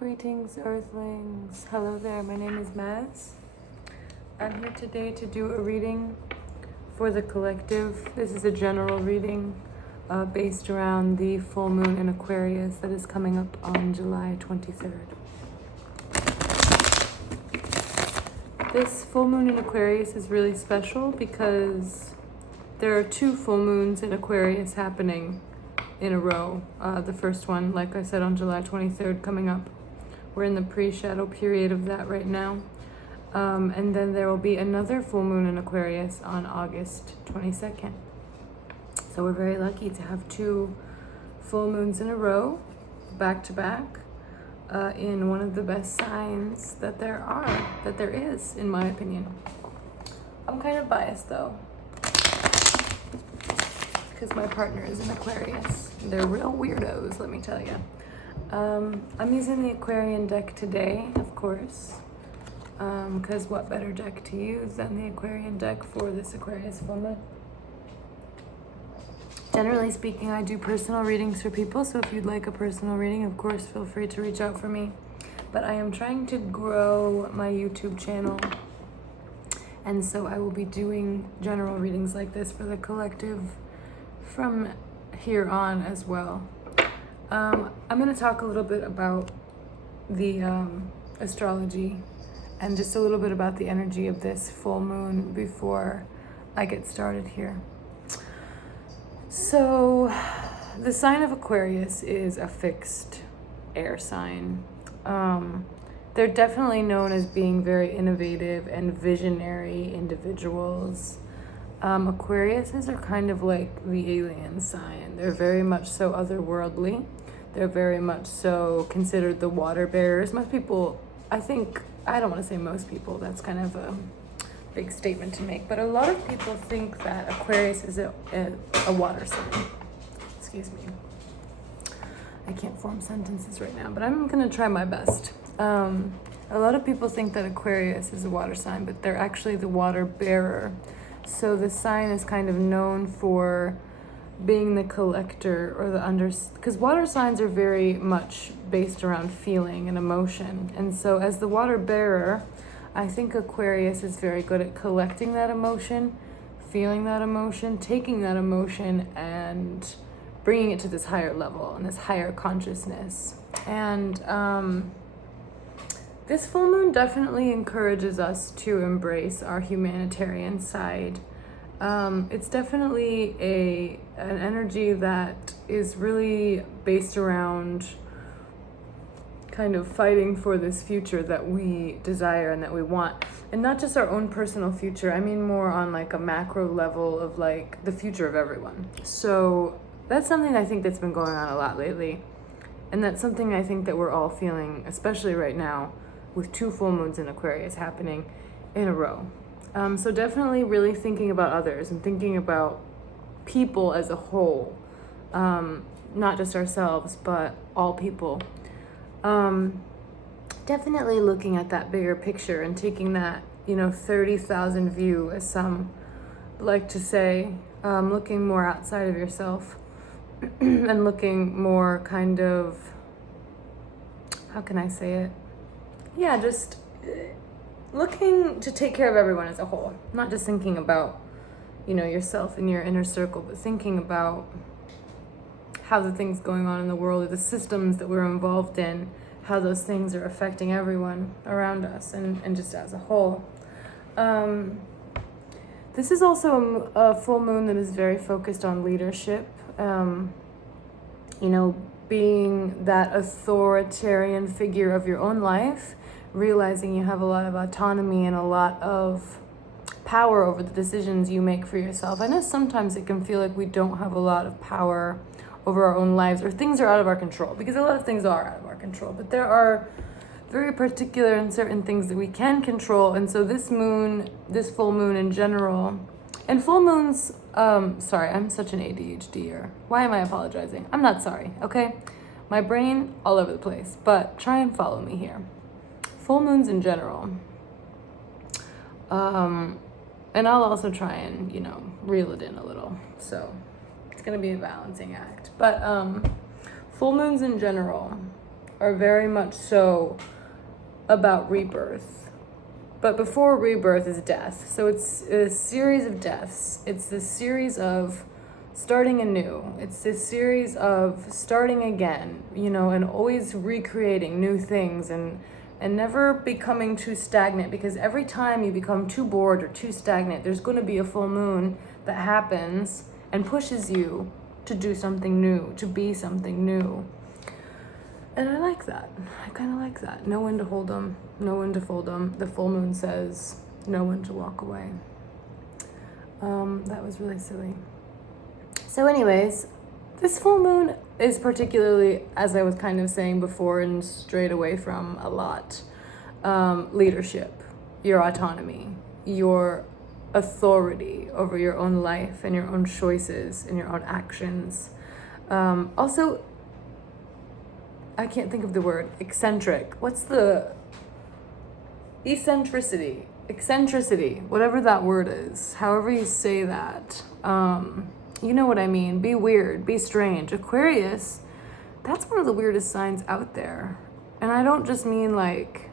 Greetings, Earthlings. Hello there, my name is Maz. I'm here today to do a reading for the collective. This is a general reading based around the full moon in Aquarius that is coming up on July 23rd. This full moon in Aquarius is really special because there are two full moons in Aquarius happening in a row. The first one, like I said, on July 23rd coming up. We're in the pre-shadow period of that right now. And then there will be another full moon in Aquarius on August 22nd. So we're very lucky to have two full moons in a row, back to back, in one of the best signs that there is, in my opinion. I'm kind of biased though, because my partner is an Aquarius. They're real weirdos, let me tell you. I'm using the Aquarian deck today, of course, because what better deck to use than the Aquarian deck for this Aquarius full moon? Generally speaking, I do personal readings for people, so if you'd like a personal reading, of course, feel free to reach out for me. But I am trying to grow my YouTube channel, and so I will be doing general readings like this for the collective from here on as well. I'm going to talk a little bit about the astrology and just a little bit about the energy of this full moon before I get started here. So, the sign of Aquarius is a fixed air sign. They're definitely known as being very innovative and visionary individuals. Aquariuses are kind of like the alien sign. They're very much so otherworldly. They're very much so considered the water bearers. Most people, I don't want to say most people, that's kind of a big statement to make, but a lot of people think that Aquarius is a water sign. Excuse me. I can't form sentences right now, but I'm going to try my best. A lot of people think that Aquarius is a water sign, but they're actually the water bearer. So the sign is kind of known for being the collector or the because water signs are very much based around feeling and emotion. And so as the water bearer, I think Aquarius is very good at collecting that emotion, feeling that emotion, taking that emotion and bringing it to this higher level and this higher consciousness. And this full moon definitely encourages us to embrace our humanitarian side. It's definitely an energy that is really based around kind of fighting for this future that we desire and that we want. And not just our own personal future, I mean more on like a macro level of like the future of everyone. So that's something I think that's been going on a lot lately. And that's something I think that we're all feeling, especially right now, with two full moons in Aquarius happening in a row. So definitely really thinking about others and thinking about people as a whole, not just ourselves, but all people. Definitely looking at that bigger picture and taking that, 30,000 view, as some like to say, looking more outside of yourself and looking more kind of, how can I say it? Yeah, just looking to take care of everyone as a whole, not just thinking about, yourself and your inner circle, but thinking about how the things going on in the world, or the systems that we're involved in, how those things are affecting everyone around us and just as a whole. This is also a full moon that is very focused on leadership, being that authoritarian figure of your own life, realizing you have a lot of autonomy and a lot of power over the decisions you make for yourself. I know sometimes it can feel like we don't have a lot of power over our own lives, or things are out of our control, because a lot of things are out of our control, but there are very particular and certain things that we can control. And so this full moon in general, and full moons, sorry, I'm such an ADHDer. Why am I apologizing? I'm not sorry, okay? My brain all over the place, but try and follow me here. Full moons in general. And I'll also try and, reel it in a little. So it's going to be a balancing act. But full moons in general are very much so about rebirth. But before rebirth is death. So it's a series of deaths. It's this series of starting anew. It's this series of starting again, you know, and always recreating new things and never becoming too stagnant, because every time you become too bored or too stagnant, there's going to be a full moon that happens and pushes you to do something new, to be something new. And I like that. I kind of like that. Know when to hold them, know when to fold them. The full moon says, know when to walk away. That was really silly. So anyways, this full moon is particularly, as I was kind of saying before and strayed away from a lot, leadership, your autonomy, your authority over your own life and your own choices and your own actions. Also, I can't think of the word, eccentric. What's the eccentricity, whatever that word is, however you say that. You know what I mean. Be weird, be strange. Aquarius, that's one of the weirdest signs out there. And I don't just mean like,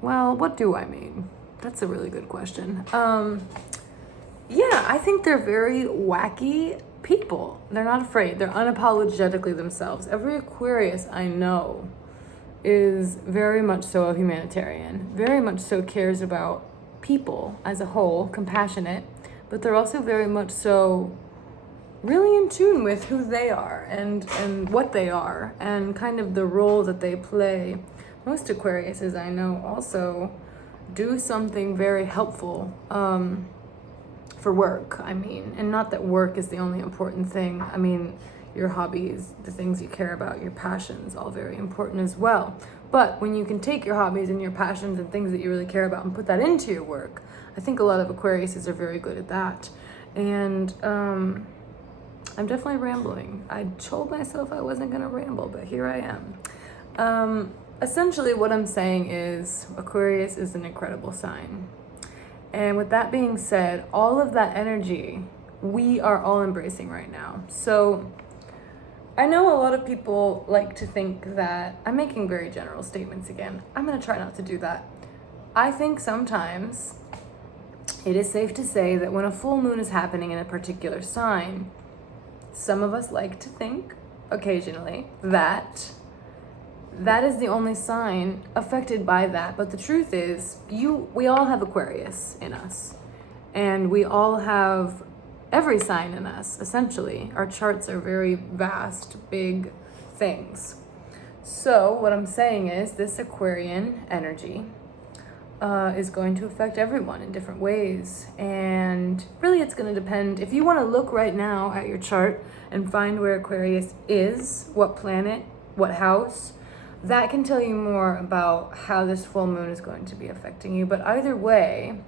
well, what do I mean? That's a really good question. Yeah, I think they're very wacky people. They're not afraid. They're unapologetically themselves. Every Aquarius I know is very much so a humanitarian, very much so cares about people as a whole, compassionate, but they're also very much so really in tune with who they are and what they are and kind of the role that they play. Most Aquariuses I know also do something very helpful for work, I mean, and not that work is the only important thing. I mean, your hobbies, the things you care about, your passions, all very important as well. But when you can take your hobbies and your passions and things that you really care about and put that into your work, I think a lot of Aquariuses are very good at that. And I'm definitely rambling. I told myself I wasn't going to ramble, but here I am. Essentially what I'm saying is Aquarius is an incredible sign. And with that being said, all of that energy we are all embracing right now. So I know a lot of people like to think that I'm making very general statements again. I'm going to try not to do that. I think sometimes it is safe to say that when a full moon is happening in a particular sign, some of us like to think occasionally that is the only sign affected by that. But the truth is, we all have Aquarius in us, and we all have every sign in us, essentially. Our charts are very vast, big things. So what I'm saying is this Aquarian energy is going to affect everyone in different ways. And really it's going to depend. If you want to look right now at your chart and find where Aquarius is, what planet, what house, that can tell you more about how this full moon is going to be affecting you. But either way,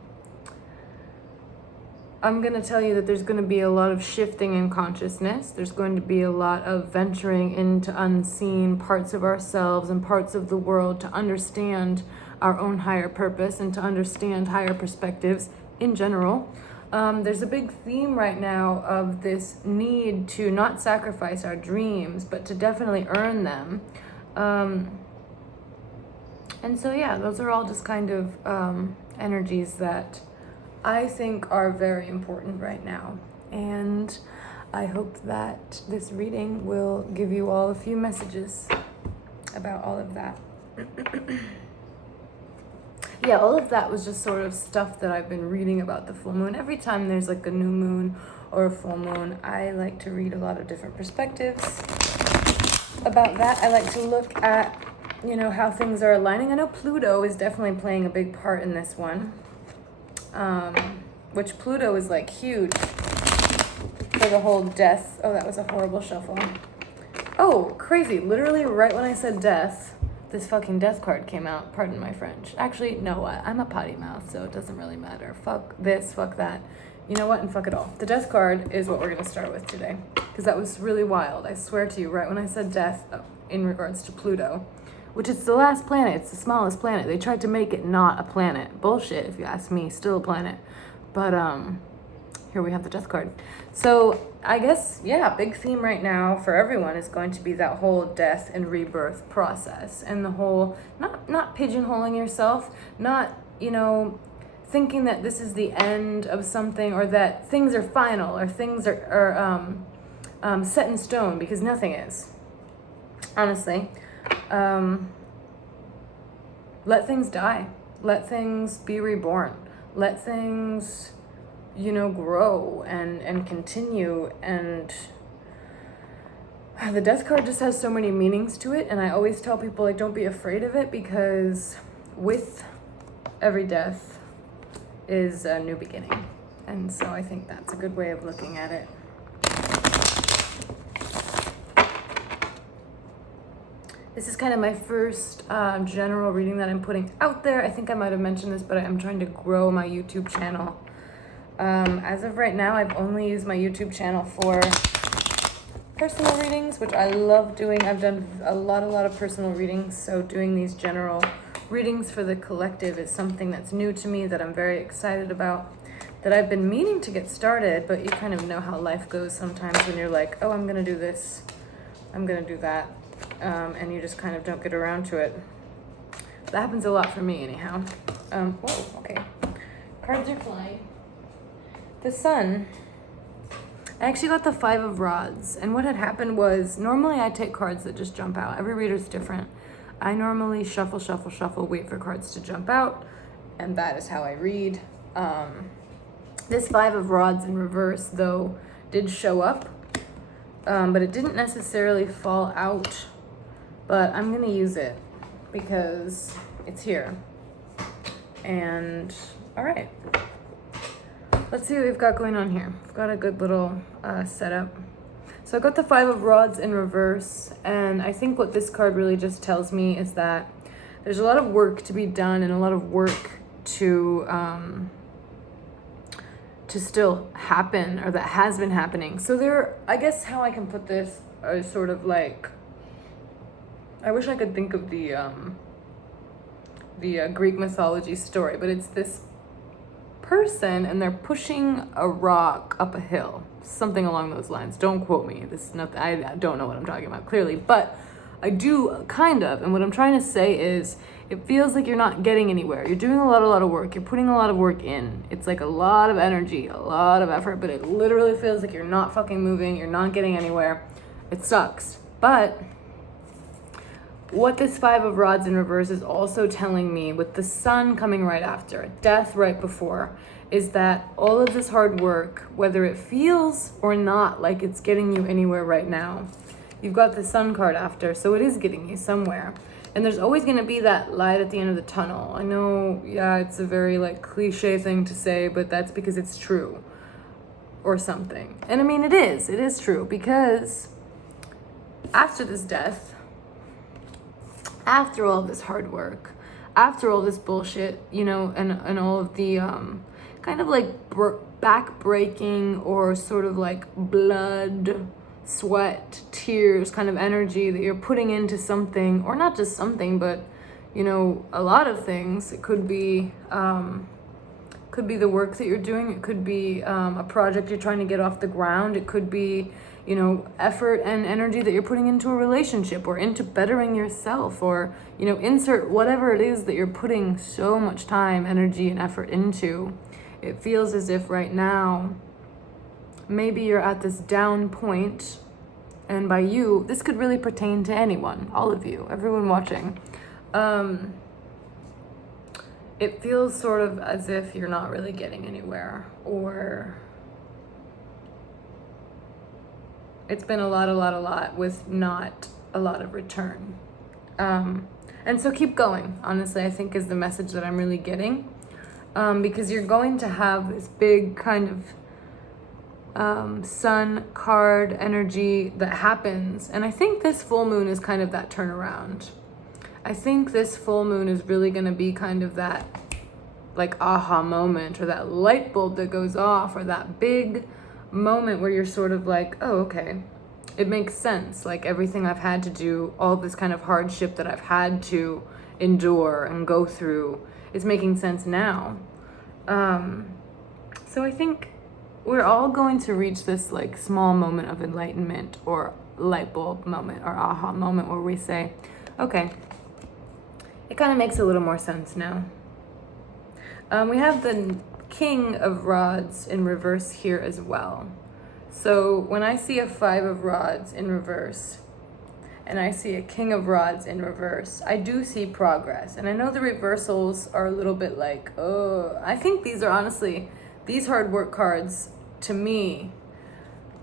I'm going to tell you that there's going to be a lot of shifting in consciousness. There's going to be a lot of venturing into unseen parts of ourselves and parts of the world to understand our own higher purpose and to understand higher perspectives in general. There's a big theme right now of this need to not sacrifice our dreams, but to definitely earn them. And so, yeah, those are all just kind of energies that I think are very important right now. And I hope that this reading will give you all a few messages about all of that. Yeah, all of that was just sort of stuff that I've been reading about the full moon. Every time there's like a new moon or a full moon, I like to read a lot of different perspectives about that. I like to look at, how things are aligning. I know Pluto is definitely playing a big part in this one. Which Pluto is like huge for the whole death. Oh, that was a horrible shuffle. Oh, crazy. Literally right when I said death, this fucking death card came out. Pardon my French. Actually, know what? I'm a potty mouth, so it doesn't really matter. Fuck this, fuck that. You know what? And fuck it all. The death card is what we're going to start with today, because that was really wild. I swear to you, right when I said death in regards to Pluto, which is the last planet. It's the smallest planet. They tried to make it not a planet. Bullshit, if you ask me. Still a planet. But here we have the death card. So I guess, yeah, big theme right now for everyone is going to be that whole death and rebirth process, and the whole not pigeonholing yourself, not, you know, thinking that this is the end of something, or that things are final, or things are set in stone, because nothing is. Honestly, let things die. Let things be reborn. Let things, you know, grow and continue. And the death card just has so many meanings to it. And I always tell people, like, don't be afraid of it, because with every death is a new beginning. And so I think that's a good way of looking at it. This is kind of my first general reading that I'm putting out there. I think I might have mentioned this, but I'm trying to grow my YouTube channel. As of right now, I've only used my YouTube channel for personal readings, which I love doing. I've done a lot of personal readings, so doing these general readings for the collective is something that's new to me, that I'm very excited about, that I've been meaning to get started, but you kind of know how life goes sometimes when you're like, oh, I'm gonna do this, I'm gonna do that. And you just kind of don't get around to it. That happens a lot for me anyhow. Whoa, okay. Cards are flying. The Sun. I actually got the 5 of Rods. And what had happened was, normally I take cards that just jump out. Every reader's different. I normally shuffle, wait for cards to jump out. And that is how I read. This 5 of Rods in reverse, though, did show up. But it didn't necessarily fall out. But I'm going to use it because it's here. And, all right. Let's see what we've got going on here. We've got a good little setup. So I got the 5 of Rods in reverse. And I think what this card really just tells me is that there's a lot of work to be done, and a lot of work to still happen, or that has been happening. So there, I guess how I can put this is sort of like, I wish I could think of the Greek mythology story, but it's this person and they're pushing a rock up a hill, something along those lines. Don't quote me. This is nothing. I don't know what I'm talking about clearly, but I do kind of. And what I'm trying to say is, it feels like you're not getting anywhere. You're doing a lot of work. You're putting a lot of work in. It's like a lot of energy, a lot of effort, but it literally feels like you're not fucking moving. You're not getting anywhere. It sucks. But what this 5 of Rods in reverse is also telling me, with the Sun coming right after, death right before, is that all of this hard work, whether it feels or not like it's getting you anywhere right now, you've got the Sun card after, so it is getting you somewhere. And there's always going to be that light at the end of the tunnel. I know, yeah, it's a very like cliche thing to say, but that's because it's true, or something. And I mean, it is true, because after this death, after all this hard work, after all this bullshit, you know, and all of the kind of like back-breaking, or sort of like blood, sweat, tears kind of energy that you're putting into something, or not just something, but, you know, a lot of things. It could be the work that you're doing. It could be a project you're trying to get off the ground. It could be, you know, effort and energy that you're putting into a relationship, or into bettering yourself, or, you know, insert whatever it is that you're putting so much time, energy, and effort into. It feels as if right now, maybe you're at this down point, and by you, this could really pertain to anyone, all of you, everyone watching. It feels sort of as if you're not really getting anywhere, or it's been a lot with not a lot of return. And so keep going, honestly, I think is the message that I'm really getting. Because you're going to have this big kind of Sun card energy that happens. And I think this full moon is kind of that turnaround. I think this full moon is really going to be kind of that like aha moment, or that light bulb that goes off, or that big moment where you're sort of like, oh, okay, it makes sense. Like everything I've had to do, all this kind of hardship that I've had to endure and go through, is making sense now. So I think we're all going to reach this like small moment of enlightenment or light bulb moment or aha moment where we say, okay, it kind of makes a little more sense now. We have the King of Rods in reverse here as well. So when I see a 5 of Rods in reverse and I see a King of Rods in reverse, I do see progress. And I know the reversals are a little bit like, oh, I think these are honestly, these hard work cards to me,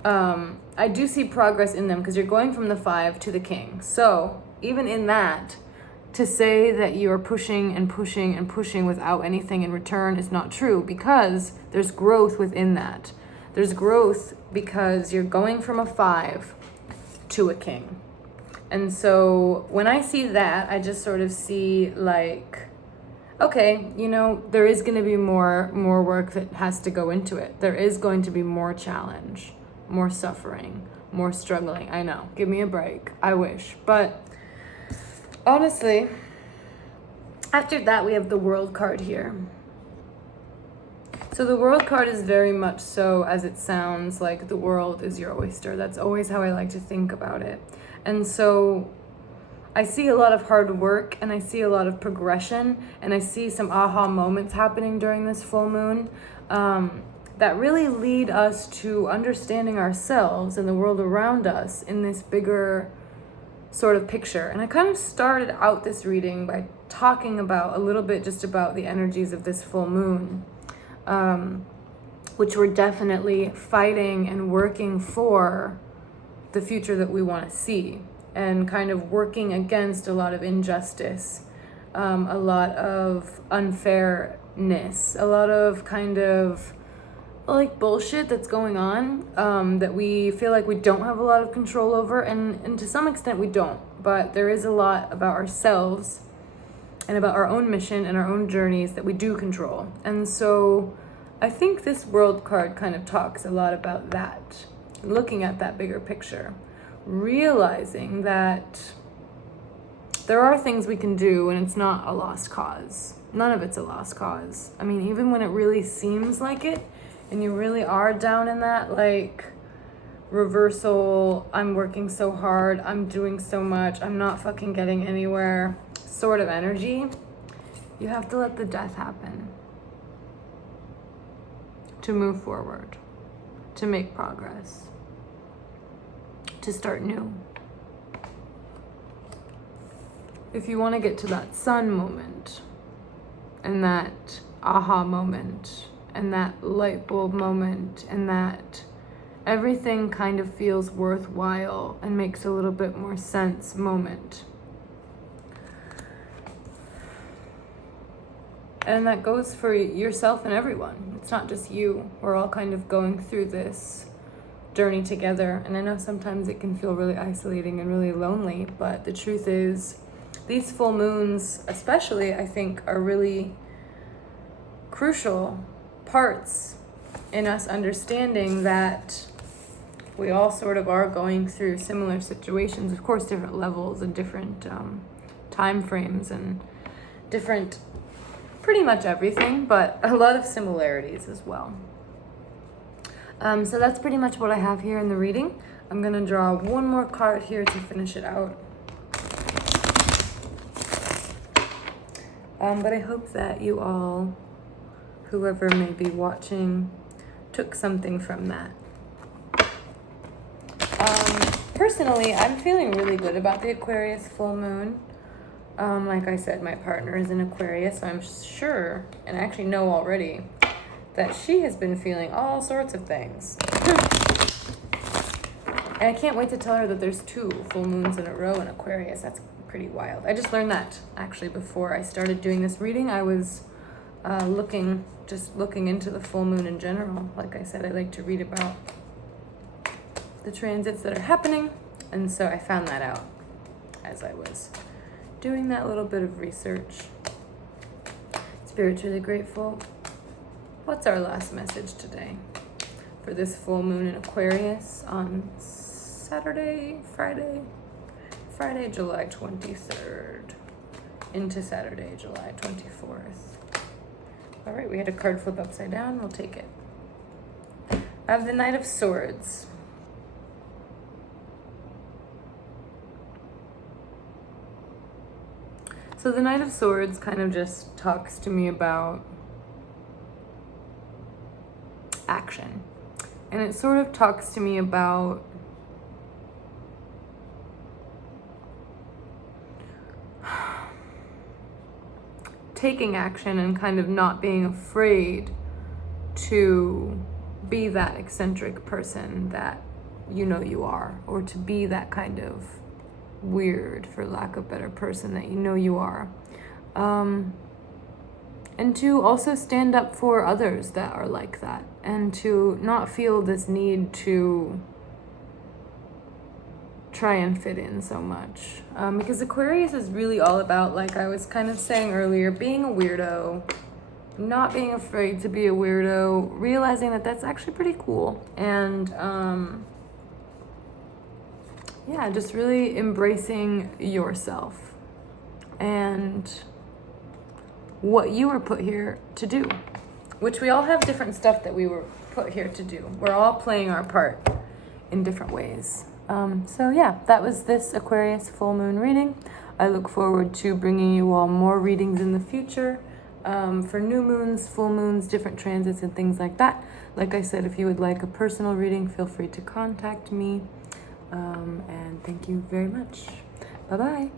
I do see progress in them because you're going from the 5 to the King. So even in that, to say that you're pushing and pushing and pushing without anything in return is not true, because there's growth within that. There's growth because you're going from a 5 to a King. And so when I see that, I just sort of see like, okay, you know, there is going to be more work that has to go into it. There is going to be more challenge, more suffering, more struggling. I know, give me a break. I wish. But honestly, after that, we have the World card here. So the World card is very much so as it sounds, like the world is your oyster. That's always how I like to think about it. And so I see a lot of hard work and I see a lot of progression and I see some aha moments happening during this full moon that really lead us to understanding ourselves and the world around us in this bigger sort of picture. And I kind of started out this reading by talking about a little bit just about the energies of this full moon, which we're definitely fighting and working for the future that we want to see, and kind of working against a lot of injustice, a lot of unfairness, a lot of kind of like bullshit that's going on, that we feel like we don't have a lot of control over, and to some extent we don't, but there is a lot about ourselves and about our own mission and our own journeys that we do control. And so I think this World card kind of talks a lot about that, looking at that bigger picture, realizing that there are things we can do and it's not a lost cause. None of it's a lost cause. I mean, even when it really seems like it, and you really are down in that like reversal, I'm working so hard, I'm doing so much, I'm not fucking getting anywhere sort of energy, you have to let the death happen to move forward, to make progress, to start new. If you want to get to that sun moment and that aha moment and that light bulb moment and that everything kind of feels worthwhile and makes a little bit more sense moment. And that goes for yourself and everyone. It's not just you. We're all kind of going through this journey together. And I know sometimes it can feel really isolating and really lonely, but the truth is these full moons, especially, I think, are really crucial parts in us understanding that we all sort of are going through similar situations, of course, different levels and different time frames and different pretty much everything, but a lot of similarities as well. So that's pretty much what I have here in the reading. I'm going to draw one more card here to finish it out. But I hope that you all, whoever may be watching, took something from that. Personally, I'm feeling really good about the Aquarius full moon. Like I said, my partner is an Aquarius, so I'm sure, and I actually know already, that she has been feeling all sorts of things. And I can't wait to tell her that there's 2 full moons in a row in Aquarius. That's pretty wild. I just learned that, actually, before I started doing this reading. I was looking into the full moon in general. Like I said, I like to read about the transits that are happening, and so I found that out as I was doing that little bit of research. Spiritually grateful. What's our last message today for this full moon in Aquarius on Friday, July 23rd into Saturday, July 24th. All right, we had a card flip upside down. We'll take it. I have the Knight of Swords. So the Knight of Swords kind of just talks to me about action. And it sort of talks to me about taking action and kind of not being afraid to be that eccentric person that you know you are, or to be that kind of weird, for lack of a better person that you know you are. And to also stand up for others that are like that, and to not feel this need to try and fit in so much. Because Aquarius is really all about, like I was kind of saying earlier, being a weirdo, not being afraid to be a weirdo, realizing that that's actually pretty cool. And yeah, just really embracing yourself and what you were put here to do, which we all have different stuff that we were put here to do. We're all playing our part in different ways. So yeah, that was this Aquarius full moon reading. I look forward to bringing you all more readings in the future for new moons, full moons, different transits and things like that. Like I said, if you would like a personal reading, feel free to contact me. And thank you very much. Bye-bye.